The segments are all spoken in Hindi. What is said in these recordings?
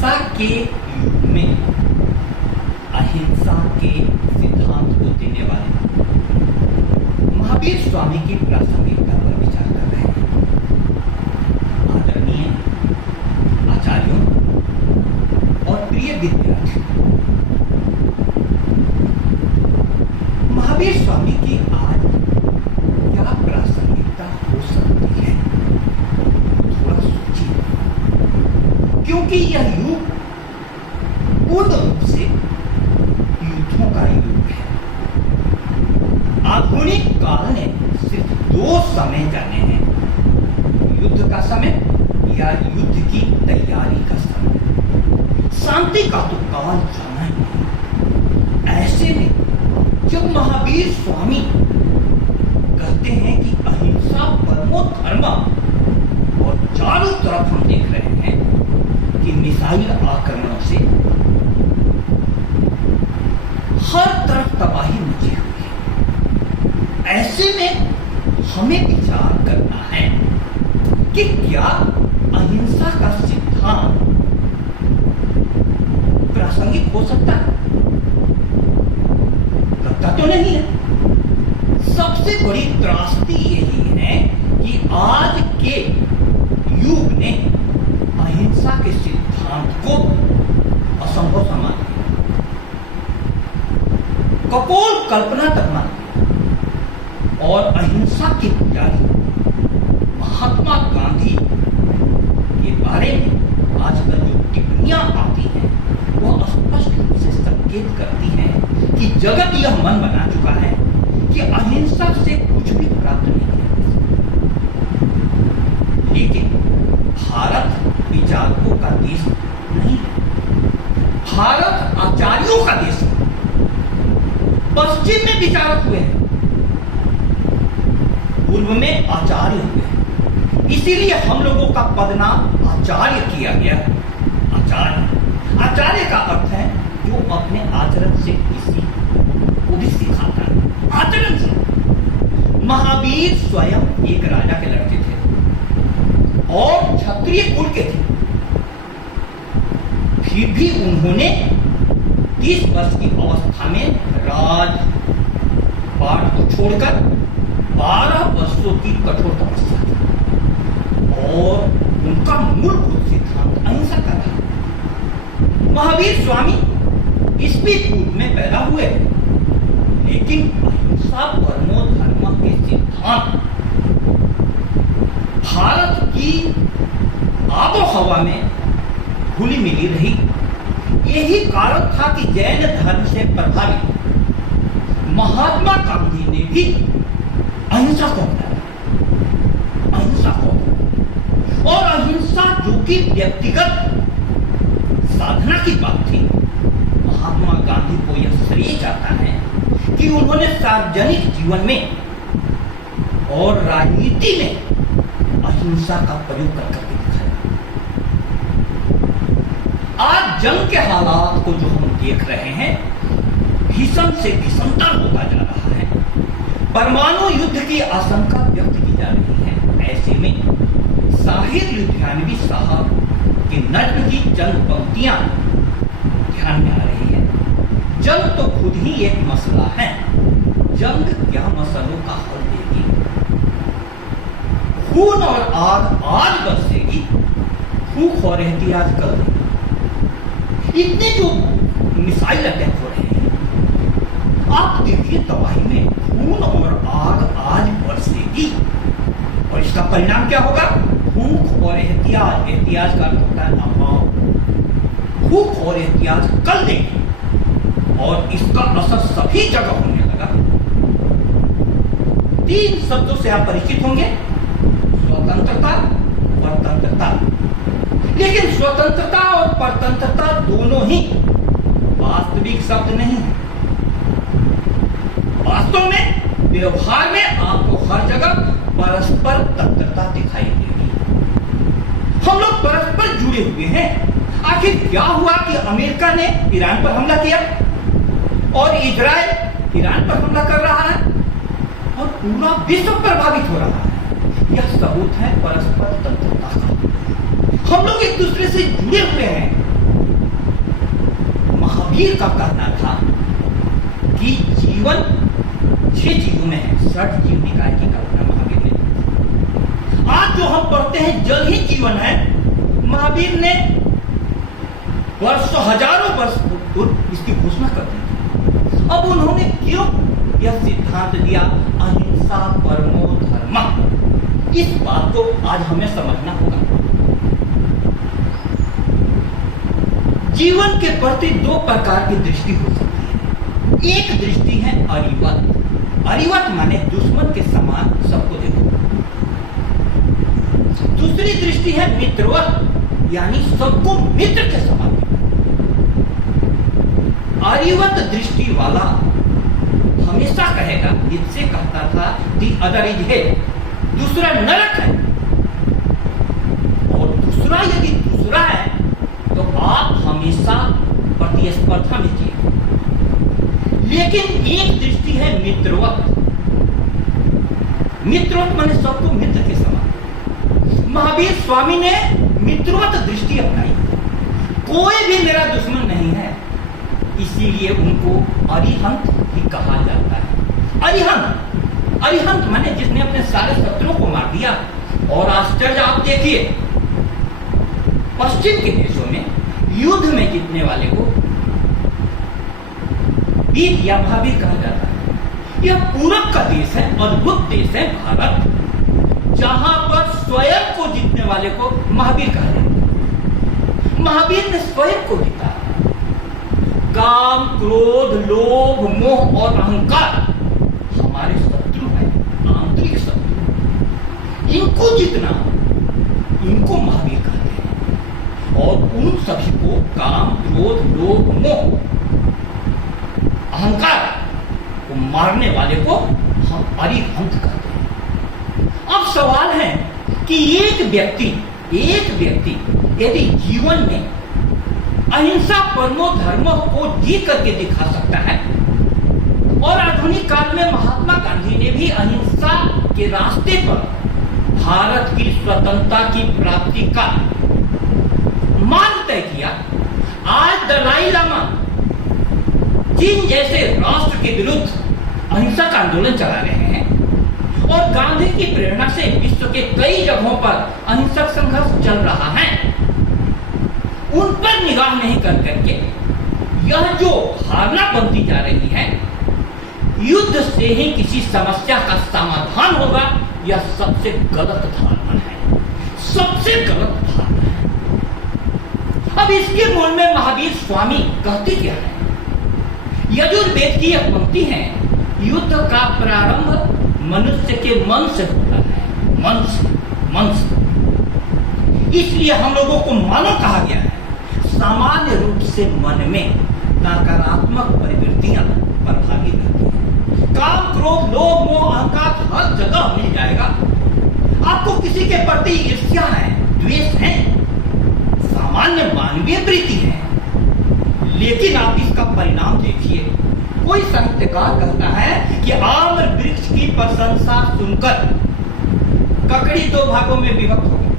अहिंसा के युग में अहिंसा के सिद्धांत को देने वाले महावीर स्वामी की प्रासंगिकता पर विचार कर रहे हैं। आदरणीय आचार्यों और प्रिय विद्यार्थियों, महावीर स्वामी की आज क्या प्रासंगिकता हो सकती है, थोड़ा सोचिए, क्योंकि यह युग पूर्ण रूप से युद्धों का युग है। आधुनिक काल ने सिर्फ दो समय जाने हैं, युद्ध का समय या युद्ध की तैयारी का समय। शांति का तो काल जाना ही नहीं। ऐसे में जब महावीर स्वामी कहते हैं कि अहिंसा परमो धर्म, और चारों तरफ हम देख रहे हैं कि मिसाइल आक्रमणों से हर तरफ तबाही मची हुई है। ऐसे में हमें विचार करना है कि क्या अहिंसा का सिद्धांत प्रासंगिक हो सकता है? लगता तो नहीं है। सबसे बड़ी त्रासदी यही है कि आज के युग ने अहिंसा के सिद्धांत को असंभव मान लिया, कपोल कल्पना तक मान लिया। और अहिंसा के पुजारी महात्मा गांधी के बारे में आजकल जो टिप्पणियां आती हैं वह स्पष्ट रूप से संकेत करती हैं कि जगत यह मन बना चुका है कि अहिंसा से कुछ भी प्राप्त नहीं किया। लेकिन भारत विचारकों का देश नहीं है, भारत आचार्यों का देश है। पश्चिम में विचारक हुए हैं, पूर्व में आचार्य हुए हैं, इसीलिए हम लोगों का पदनाम आचार्य किया गया। आचार्य का अर्थ है जो अपने आचरण से किसी को भी सिखाता है, आचरण से। महावीर स्वयं एक राजा के लड़के थे और क्षत्रिय कुल के थे, फिर भी उन्होंने 30 वर्ष की अवस्था में राजपाट को छोड़कर 12 वर्षों की कठोर तपस्या की और उनका मूलभूत सिद्धांत अहिंसा का था। महावीर स्वामी ईस्वी पूर्व में पैदा हुए, लेकिन अहिंसा परमो धर्म के सिद्धांत भारत की आबो हवा में घुली मिली रही। यही कारण था कि जैन धर्म से प्रभावित महात्मा गांधी ने भी अहिंसा को अपनाया, अहिंसा को। और अहिंसा जो कि व्यक्तिगत साधना की बात थी, महात्मा गांधी को यह श्रेय जाता है कि उन्होंने सार्वजनिक जीवन में और राजनीति में अहिंसा का प्रयोग करके दिखाया। आज जंग के हालात को जो हम देख रहे हैं, भीषण से भीषणतर होता जा रहा है। परमाणु युद्ध की आशंका व्यक्त की जा रही है। ऐसे में साहिर लुधियानवी साहब के नज्म की चंद पंक्तियां ध्यान में आ रही है। जंग तो खुद ही एक मसला है, जंग क्या मसलों का हल देगी। खून और आग आज बरसेगी, भूख और एहतियात कल देगी। इतने जो मिसाइल अटैक हो रहे हैं, आप देखिए तबाही में खून और आग आज बरसेगी और इसका परिणाम क्या होगा? भूख और एहतियात। एहतियात का अर्थ होता है अभाव। भूख और एहतियात कल देगी और इसका असर सभी जगह होने लगा। 3 शब्दों से आप परिचित होंगे, स्वतंत्रता, परतंत्रता। लेकिन स्वतंत्रता और परतंत्रता दोनों ही वास्तविक शब्द नहीं है। वास्तव में व्यवहार में आपको हर जगह परस्पर तंत्रता दिखाई देगी। हम लोग परस्पर जुड़े हुए हैं। आखिर क्या हुआ कि अमेरिका ने ईरान पर हमला किया और इजराइल ईरान पर हमला कर रहा है और पूरा विश्व प्रभावित हो रहा है। यह सबूत है परस्पर तंत्रता का। हम लोग एक दूसरे से जुड़े हुए हैं। महावीर का कहना था कि जीवन 6 जीवों में है। 60 जीव निकाय की कल्पना महावीर ने। आज जो हम पढ़ते हैं जल ही जीवन है, महावीर ने वर्षों हजारों वर्ष पूर्व इसकी घोषणा कर दी थी। अब उन्होंने क्यों यह सिद्धांत दिया अहिंसा परमो धर्मः, इस बात को आज हमें समझना होगा। जीवन के प्रति 2 प्रकार की दृष्टि हो सकती है। एक दृष्टि है अरिवत। अरिवत माने दुश्मन के समान सबको देखो। दूसरी दृष्टि है मित्रवत, यानी सबको मित्र के समान। अरिवत दृष्टि वाला हमेशा कहेगा, नीचे कहता था दी अदर इज हेल, दूसरा नरक है। और दूसरा यदि दूसरा है तो आप हमेशा प्रतिस्पर्धा में जिए। लेकिन एक दृष्टि है मित्रवत। मित्रवत माने सबको मित्र के समान। महावीर स्वामी ने मित्रवत दृष्टि अपनाई। कोई भी मेरा दुश्मन नहीं है, इसीलिए उनको अरिहंत ही कहा जाता है। अरिहंत, अरिहंत माने जिसने अपने सारे शत्रुओं को मार दिया। और आश्चर्य आप देखिए, पश्चिम के देशों में युद्ध में जीतने वाले को वीर या महावीर कहा जाता है। यह पूरब का देश है, अद्भुत देश है भारत, जहां पर स्वयं को जीतने वाले को महावीर कहा जाता है। महावीर ने स्वयं को जीता। काम, क्रोध, लोभ, मोह और अहंकार हमारे शत्रु हैं, आंतरिक शत्रु। इनको जितना, इनको महावीर कहते हैं। और उन सभी को काम, क्रोध, लोभ, मोह, अहंकार को मारने वाले को हम अरिहंत कहते हैं। अब सवाल है कि एक व्यक्ति यदि जीवन में अहिंसा परमो धर्मो को जी करके दिखा सकता है, और आधुनिक काल में महात्मा गांधी ने भी अहिंसा के रास्ते पर भारत की स्वतंत्रता की प्राप्ति का मार्ग तय किया। आज दलाई लामा चीन जैसे राष्ट्र के विरुद्ध अहिंसा का आंदोलन चला रहे हैं, और गांधी की प्रेरणा से विश्व के कई जगहों पर अहिंसक संघर्ष चल रहा है। उन पर निगाह नहीं कर करके यह जो धारणा बनती जा रही है युद्ध से ही किसी समस्या का समाधान होगा, यह सबसे गलत धारणा है, सबसे गलत धारणा है। अब इसके मूल में महावीर स्वामी कहते क्या है? यजुर्वेद की यह पंक्ति है, युद्ध का प्रारंभ मनुष्य के मन से होता है, मन से। इसलिए हम लोगों को मानव कहा गया है। सामान्य रूप से मन में नकारात्मक प्रवृत्तियां प्रभावी रहती हैं। काम, क्रोध, लोभ, मोह, अहंकार हर जगह मिल जाएगा। आपको किसी के प्रति ईर्ष्या है, द्वेष है, सामान्य मानवीय वृत्ति है। लेकिन आप इसका परिणाम देखिए। कोई साहित्यकार कहता है कि आम्र वृक्ष की प्रशंसा सुनकर ककड़ी 2 भागों में विभक्त हो गई,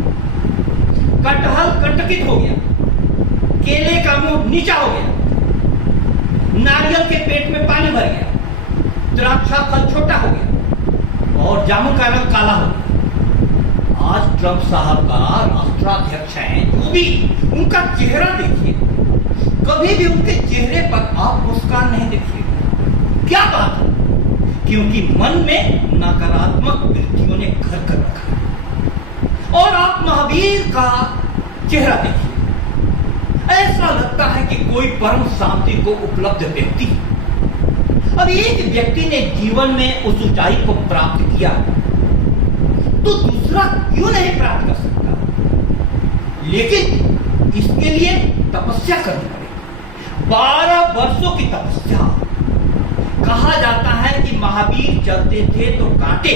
कटहल कंटकित हो गया, केले का मुंह नीचा हो गया, नारियल के पेट में पानी भर गया, द्राक्षा फल छोटा हो गया और जामुन का रंग काला हो गया। आज ट्रंप साहब का राष्ट्राध्यक्ष है, जो भी उनका चेहरा देखिए, कभी भी उनके चेहरे पर आप मुस्कान नहीं देखिएगा। क्या बात है? क्योंकि मन में नकारात्मक वृत्तियों ने घर कर रखा है। और आप महावीर का चेहरा देखिए, ऐसा लगता है कि कोई परम शांति को उपलब्ध व्यक्ति। अब एक व्यक्ति ने जीवन में उस ऊंचाई को प्राप्त किया, तो दूसरा क्यों नहीं प्राप्त कर सकता? लेकिन इसके लिए तपस्या करनी पड़ेगी, 12 वर्षों की तपस्या। कहा जाता है कि महावीर चलते थे तो कांटे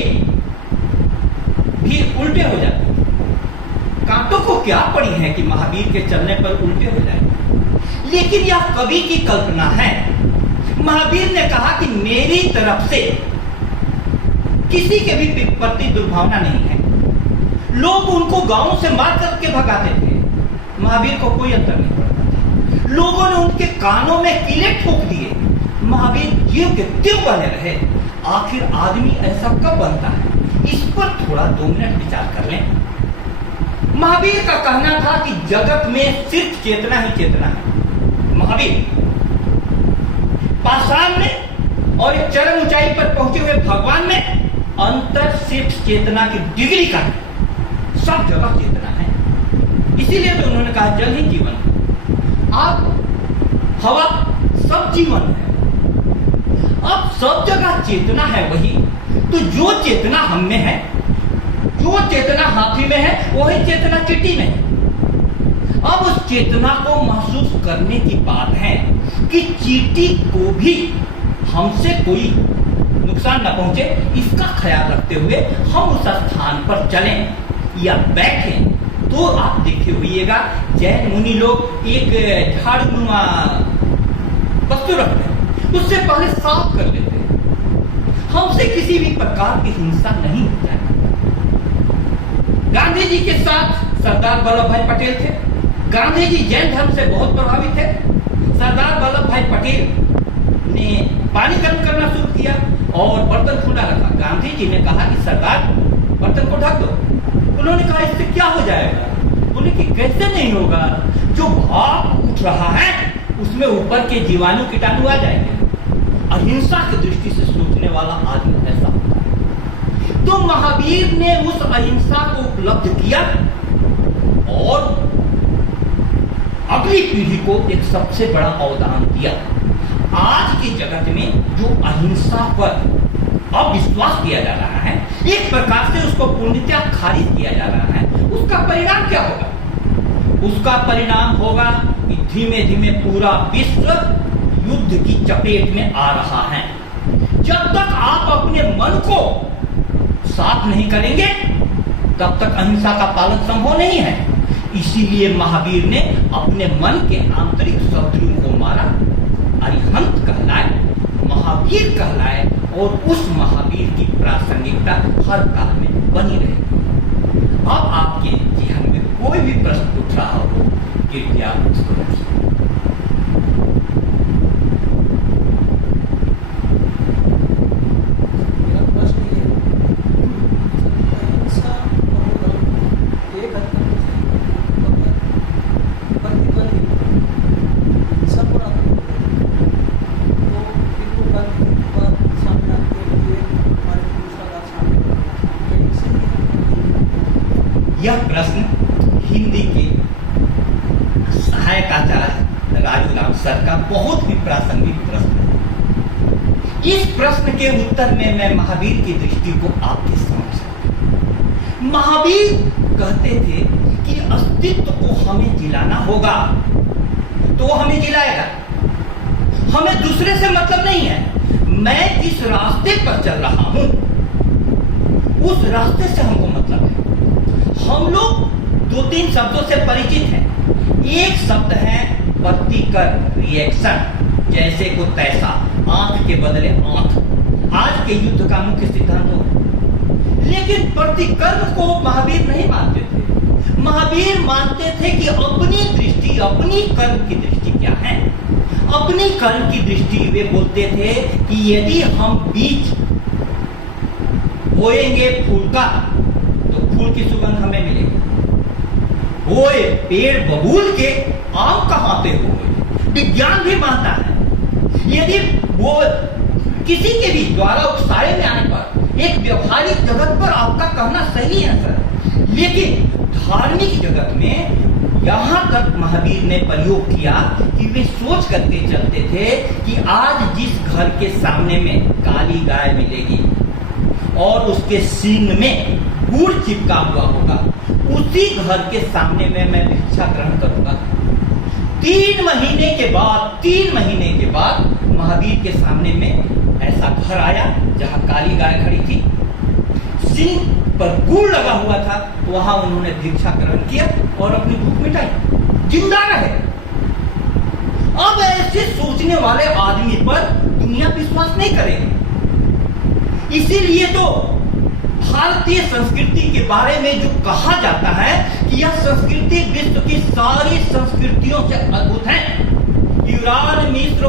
भी उल्टे हो जाते थे। कांटों को क्या पड़ी है कि महावीर के चलने पर उल्टे हो जाएंगे? लेकिन यह कवि की कल्पना है। महावीर ने कहा कि मेरी तरफ से किसी के भी प्रति दुर्भावना नहीं है। लोग उनको गांव से मार करके भगाते थे, महावीर को कोई अंतर नहीं पड़ता था। लोगों ने उनके कानों में कीले ठोक दिए। महावीर ज्यों के त्यों बने रहे। आखिर आदमी ऐसा कब बनता है? इस पर थोड़ा 2 मिनट विचार कर लें। महावीर का कहना था कि जगत में सिर्फ चेतना ही चेतना है। महावीर पाषाण में और एक चरम ऊंचाई पर पहुंचे हुए भगवान में अंतर सिर्फ चेतना की डिग्री का है। सब जगह चेतना है। इसीलिए तो उन्होंने कहा जल ही जीवन है। अब हवा सब जीवन है। अब सब जगह चेतना है वही, तो जो चेतना हम में है, जो चेतना हाथी में है, वही चेतना चींटी में है। अब उस चेतना को महसूस करने की बात है कि चींटी को भी हमसे कोई नुकसान न पहुंचे, इसका ख्याल रखते हुए हम उस स्थान पर चलें या बैठें। तो आप देखे होइएगा जैन मुनि लोग एक झाड़ूनुमा वस्तु रखते हैं, उससे पहले साफ कर लेते हैं। हमसे किसी भी प्रकार की हिंसा नहीं होती है। गांधी जी के साथ सरदार वल्लभ भाई पटेल थे। गांधी जी जैन धर्म से बहुत प्रभावित थे। सरदार वल्लभ भाई पटेल ने पानी गर्म करना शुरू किया और बर्तन खुला रखा। गांधी जी ने कहा कि सरदार बर्तन को ढक दो। उन्होंने कहा इससे क्या हो जाएगा? बोले कि कैसे नहीं होगा, जो भाप उठ रहा है उसमें ऊपर के जीवाणु कीटाणु आ जाएंगे। अहिंसा की दृष्टि से सोचने वाला आदमी ऐसा होता है। तो महावीर ने उस अहिंसा को उपलब्ध किया और अगली पीढ़ी को एक सबसे बड़ा अवदान दिया। आज के जगत में जो अहिंसा पर अविश्वास किया जा रहा है, एक प्रकार से उसको पूर्णतया खारिज किया जा रहा है, उसका परिणाम क्या होगा? उसका परिणाम होगा कि धीमे धीमे पूरा विश्व युद्ध की चपेट में आ रहा है। जब तक आप अपने मन को साफ नहीं करेंगे तब तक अहिंसा का पालन संभव नहीं है। इसीलिए महावीर ने अपने मन के आंतरिक शत्रुओं को मारा। अरिहंत कहलाए, महावीर कहलाए और उस महावीर की प्रासंगिकता हर काल में बनी रहेगी। अब आपके जीवन में कोई भी प्रश्न उठ रहा हो, कृपया उसको रखिए। यह प्रश्न हिंदी के सहायक आचार्य राजूराम सर का बहुत ही प्रासंगिक प्रश्न है। इस प्रश्न के उत्तर में मैं महावीर की दृष्टि को आपके समक्ष रखूं। महावीर कहते थे कि अस्तित्व को हमें जिलाना होगा, तो वो हमें जिलाएगा। हमें दूसरे से मतलब नहीं है। मैं जिस रास्ते पर चल रहा हूं उस रास्ते से हमको मतलब है। हम लोग 2-3 शब्दों से परिचित हैं। एक शब्द है प्रतिकर, रिएक्शन, जैसे को तैसा, आंख के बदले आंख आज के युद्ध का मुख्य सिद्धांत हो। लेकिन प्रतिकर्म को महावीर नहीं मानते थे। महावीर मानते थे कि अपनी दृष्टि, अपनी कर्म की दृष्टि क्या है। अपनी कर्म की दृष्टि वे बोलते थे कि यदि हम बीज बोएंगे फूल का तो फूल की सुगंध हमें मिलेगी। ओए पेड़ बबूल के आम कहाँ पे हुए? विज्ञान भी मानता है यदि वो किसी के भी द्वारा उकसाए में आने पर एक व्यवहारिक जगत पर आपका कहना सही है सर, लेकिन धार्मिक जगत में यहां तक महावीर ने प्रयोग किया कि वे सोच करके चलते थे कि आज जिस घर के सामने में काली गाय मिलेगी और उसके सींग में गुड़ चिपका हुआ होगा, उसी घर के सामने में मैं भिक्षा ग्रहण करूंगा। 3 महीने के बाद महावीर के सामने में ऐसा घर आया जहां काली गाय खड़ी थी, सींग पर गुड़ लगा हुआ था। वहां उन्होंने भिक्षा ग्रहण किया और अपनी भूख मिटाई, जिंदा रहे। अब ऐसे सोचने वाले आदमी पर दुनिया विश्वास नहीं करेगी। इसीलिए तो भारतीय संस्कृति के बारे में जो कहा जाता है कि यह संस्कृति विश्व की सारी संस्कृतियों से अद्भुत है, यूनान, मिस्र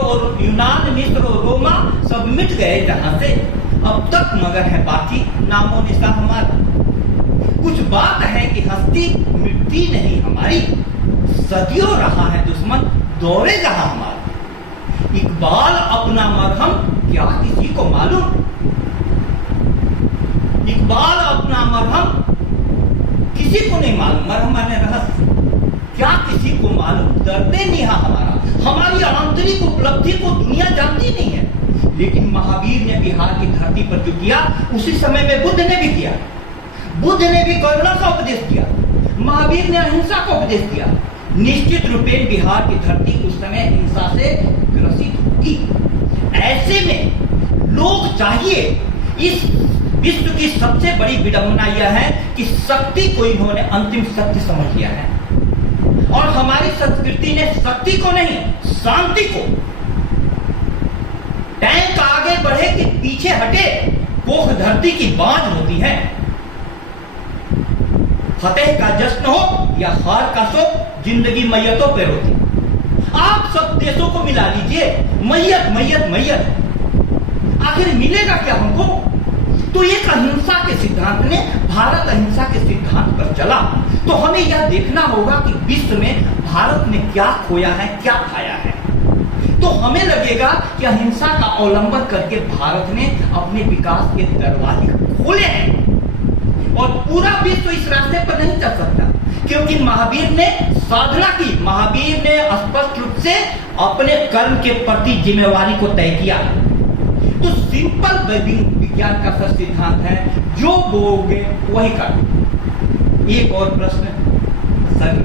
और रोमा सब मिट गए जहां से, अब तक मगर है बाकी नामो निशान हमारा। कुछ बात है कि हस्ती मिटती नहीं हमारी, सदियों रहा है दुश्मन दौरे जहां हमारा। इकबाल अपना मरहम क्या किसी को मालूम, इकबाल अपना मरहम किसी को नहीं मालूम, मरहम माने रहस्य, क्या किसी को मालूम दर्दे निहा हमारा। हमारी आंतरिक उपलब्धि को दुनिया जानती नहीं है, लेकिन महावीर ने बिहार की धरती पर जो किया उसी समय में बुद्ध ने भी किया। बुद्ध ने भी करुणा का उपदेश दिया, महावीर ने अहिंसा का उपदेश दिया। निश्चित रूपेण बिहार की धरती उस समय हिंसा से ग्रसित होगी। ऐसे में लोग चाहिए, इस विश्व की सबसे बड़ी विडंबना यह है कि शक्ति को इन्होंने अंतिम सत्य समझ लिया है, और हमारी संस्कृति ने शक्ति को नहीं, शांति को। टैंक आगे बढ़े कि पीछे हटे, कोख धरती की बांझ होती है। फतेह का जश्न हो या हार का शोक, जिंदगी मैयतों पर होती। आप सब देशों को मिला लीजिए, मैयत मैयत मैयत, आखिर मिलेगा क्या हमको? तो एक अहिंसा के सिद्धांत ने, भारत अहिंसा के सिद्धांत पर चला, तो हमें यह देखना होगा कि विश्व में भारत ने क्या खोया है, क्या पाया है। तो हमें लगेगा कि अहिंसा का अवलंबन करके भारत ने अपने विकास के दरवाजे खोले हैं, और पूरा विश्व इस रास्ते पर नहीं चल सकता, क्योंकि महावीर ने साधना की। महावीर ने स्पष्ट रूप से अपने कर्म के प्रति जिम्मेवारी को तय किया। तो सिंपल विज्ञान का सिद्धांत है, जो बोलोगे वही कर। एक और प्रश्न सर,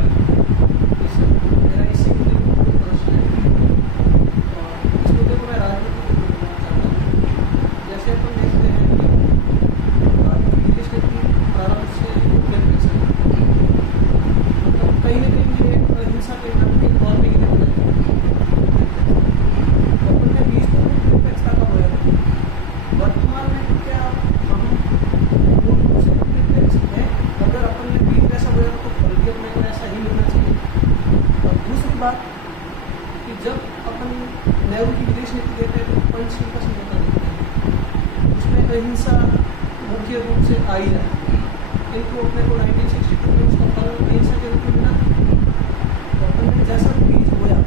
अहिंसा मुख्य रूप से आई है। इनको अपने को 1962 में उसका फल अहिंसा के रूप में मिला। तो अपन ने जैसा बीज बोया,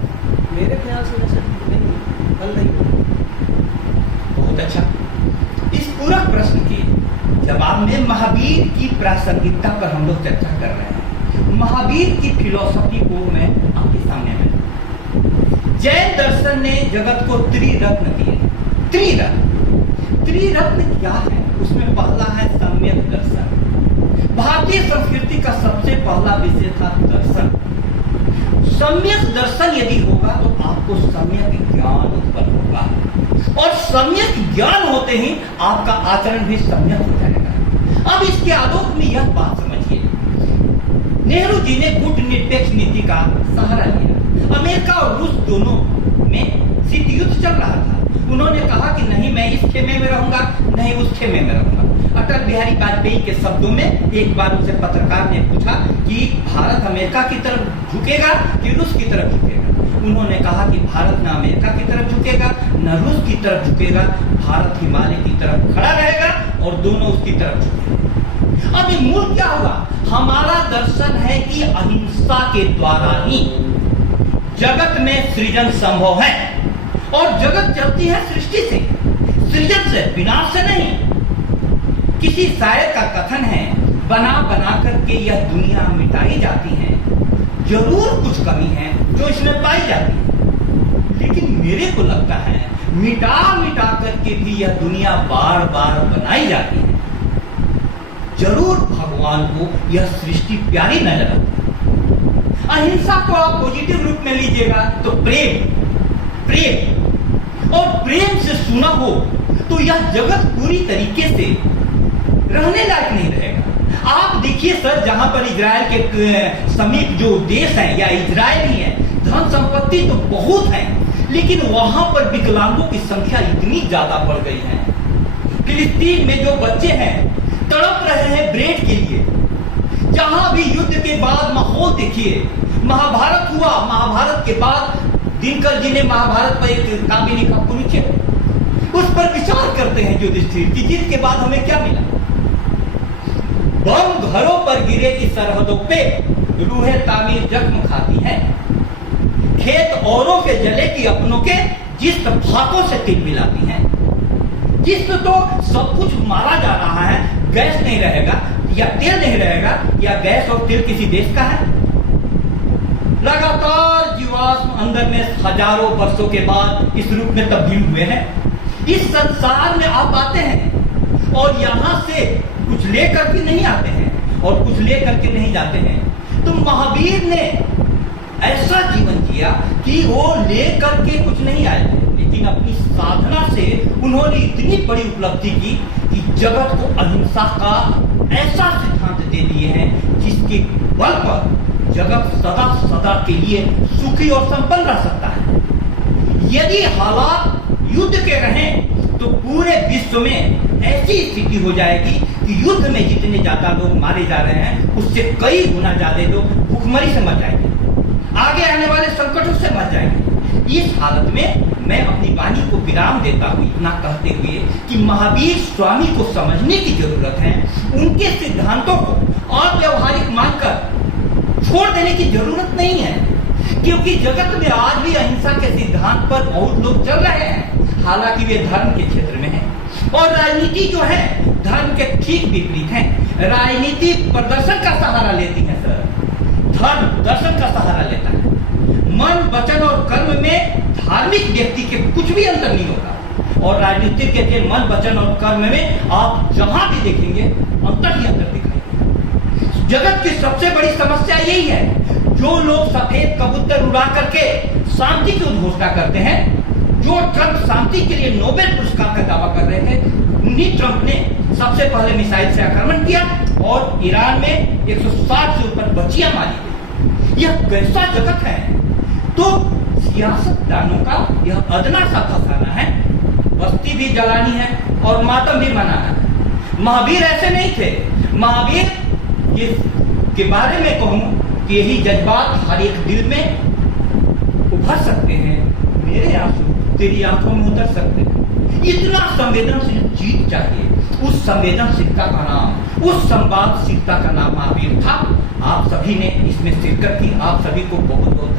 मेरे ख्याल से वैसा बीज नहीं, फल नहीं बोया। बहुत अच्छा। इस पूरा प्रश्न के जवाब में महावीर की प्रासंगिकता पर हम लोग चर्चा कर रहे हैं। महावीर की फिलॉसफी को मैं आपके सामने में, जैन दर्शन ने जगत को त्रिरत्न दिए। त्रिरत्न क्या है? उसमें पहला है सम्यक दर्शन। भारतीय संस्कृति का सबसे पहला विषय था दर्शन। सम्यक दर्शन यदि होगा तो आपको सम्यक ज्ञान उत्पन्न होगा, और सम्यक ज्ञान होते ही आपका आचरण भी सम्यक हो जाएगा। अब इसके आलोक में यह बात समझिए, नेहरू जी ने गुटनिरपेक्ष नीति का सहारा लिया। अमेरिका और रूस दोनों में शीत युद्ध चल रहा था। उन्होंने कहा कि नहीं, मैं इस खेमे में रहूंगा, नहीं उस खेमे में रहूंगा। अटल बिहारी वाजपेयी के शब्दों में एक बार उनसे पत्रकार ने पूछा कि भारत अमेरिका की तरफ झुकेगा कि रूस की तरफ झुकेगा। उन्होंने कहा कि भारत न अमेरिका की तरफ झुकेगा न रूस की तरफ झुकेगा, भारत हिमालय की तरफ खड़ा रहेगा और दोनों उसकी तरफ झुकेगा। अब ये मूल क्या हुआ? हमारा दर्शन है कि अहिंसा के द्वारा ही जगत में सृजन संभव है, और जगत चलती है सृष्टि से, सृजन से, विनाश से नहीं। किसी शायर का कथन है, बना बना करके यह दुनिया मिटाई जाती है, जरूर कुछ कमी है जो इसमें पाई जाती है, लेकिन मेरे को लगता है मिटा मिटा करके भी यह दुनिया बार बार बनाई जाती है। जरूर भगवान को यह सृष्टि प्यारी नजर आती है। अहिंसा को आप पॉजिटिव रूप में लीजिएगा तो प्रेम, और प्रेम से सुना हो तो यह जगत पूरी तरीके से रहने लायक नहीं रहेगा। आप देखिए सर, जहां पर इजराइल के समीप जो देश है या इजराइल ही है, धन संपत्ति तो बहुत है, लेकिन वहां पर विकलांगों की संख्या इतनी ज्यादा बढ़ गई है। फिलिस्तीन में जो बच्चे हैं तड़प रहे हैं ब्रेड के लिए। जहां भी युद्ध के बाद माहौल देखिए, महाभारत हुआ, महाभारत के बाद दिनकर जी ने महाभारत पर एक कामिनी का कुरुक्षेत्र, उस पर विचार करते हैं युधिष्ठिर कि जीत के बाद हमें क्या मिला। बम घरों पर गिरे की सरहदों पे रूहें तामीर जख्म खाती हैं, खेत औरों के जले की अपनों के जिस फाकों से तिल मिलाती हैं। जिस तो सब कुछ मारा जा रहा है, गैस नहीं रहेगा या तेल नहीं रहेगा, या गैस और तेल किसी देश का है। लगातार जीवाश्म अंदर में हजारों वर्षों के बाद इस रूप में तब्दील हुए हैं। इस संसार में आप आते हैं और यहां से कुछ लेकर के नहीं आते हैं और कुछ लेकर के नहीं जाते हैं। तो महावीर ने ऐसा जीवन जिया कि वो लेकर के कुछ नहीं आए थे, लेकिन अपनी साधना से उन्होंने इतनी बड़ी उपलब्धि की कि जगत को अहिंसा का ऐसा सिद्धांत दे दिए हैं जिसके बल पर जगत सदा सदा के लिए सुखी और संपन्न रह सकता है। यदि हालात युद्ध के रहें तो पूरे विश्व में ऐसी स्थिति हो जाएगी कि युद्ध में जितने ज्यादा लोग मारे जा रहे हैं उससे कई गुना ज्यादा लोग भूखमरी से मर जाएंगे, आगे आने वाले संकटों से मर जाएंगे। इस हालत में मैं अपनी वाणी को विराम देता हूँ इतना कहते हुए कि महावीर स्वामी को समझने की जरूरत है। उनके सिद्धांतों को अव्यवहारिक मानकर छोड़ देने की जरूरत नहीं है, क्योंकि जगत में आज भी अहिंसा के सिद्धांत पर बहुत लोग चल रहे हैं, हालांकि वे धर्म के क्षेत्र में हैं। और राजनीति जो है धर्म के ठीक विपरीत है। राजनीति प्रदर्शन का सहारा लेती है सर, धर्म दर्शन का सहारा लेता है। मन वचन और कर्म में धार्मिक व्यक्ति के कुछ भी अंतर नहीं होगा, और राजनीतिक के मन वचन और कर्म में आप जहां भी देखेंगे अंतर ही अंतर दिखाई। जगत की सबसे बड़ी समस्या यही है, जो लोग सफेद कबूतर उड़ा करके शांति की उद्घोषणा करते हैं। जो ट्रंप शांति के लिए नोबेल पुरस्कार का दावा कर रहे थे, उन्हीं ट्रंप ने सबसे पहले मिसाइल से आक्रमण किया और ईरान में 160 से ऊपर बच्चियां मारी गई। यह कैसा जगत है? तो सियासतदानों का यह अदना सा फसाना है, बस्ती भी जलानी है और मातम भी मनाना है। महावीर ऐसे नहीं थे। महावीर के बारे में कहूं कि यही जज्बात हर एक दिल में उभर सकते हैं। मेरे आंसू तेरी आंखों में उतर सकते हैं। इतना संवेदनशील चीज चाहिए। उस संवेदनशीलता का नाम, उस संवादशीलता का नाम महावीर था। आप सभी ने इसमें शिरकत की, आप सभी को बहुत बहुत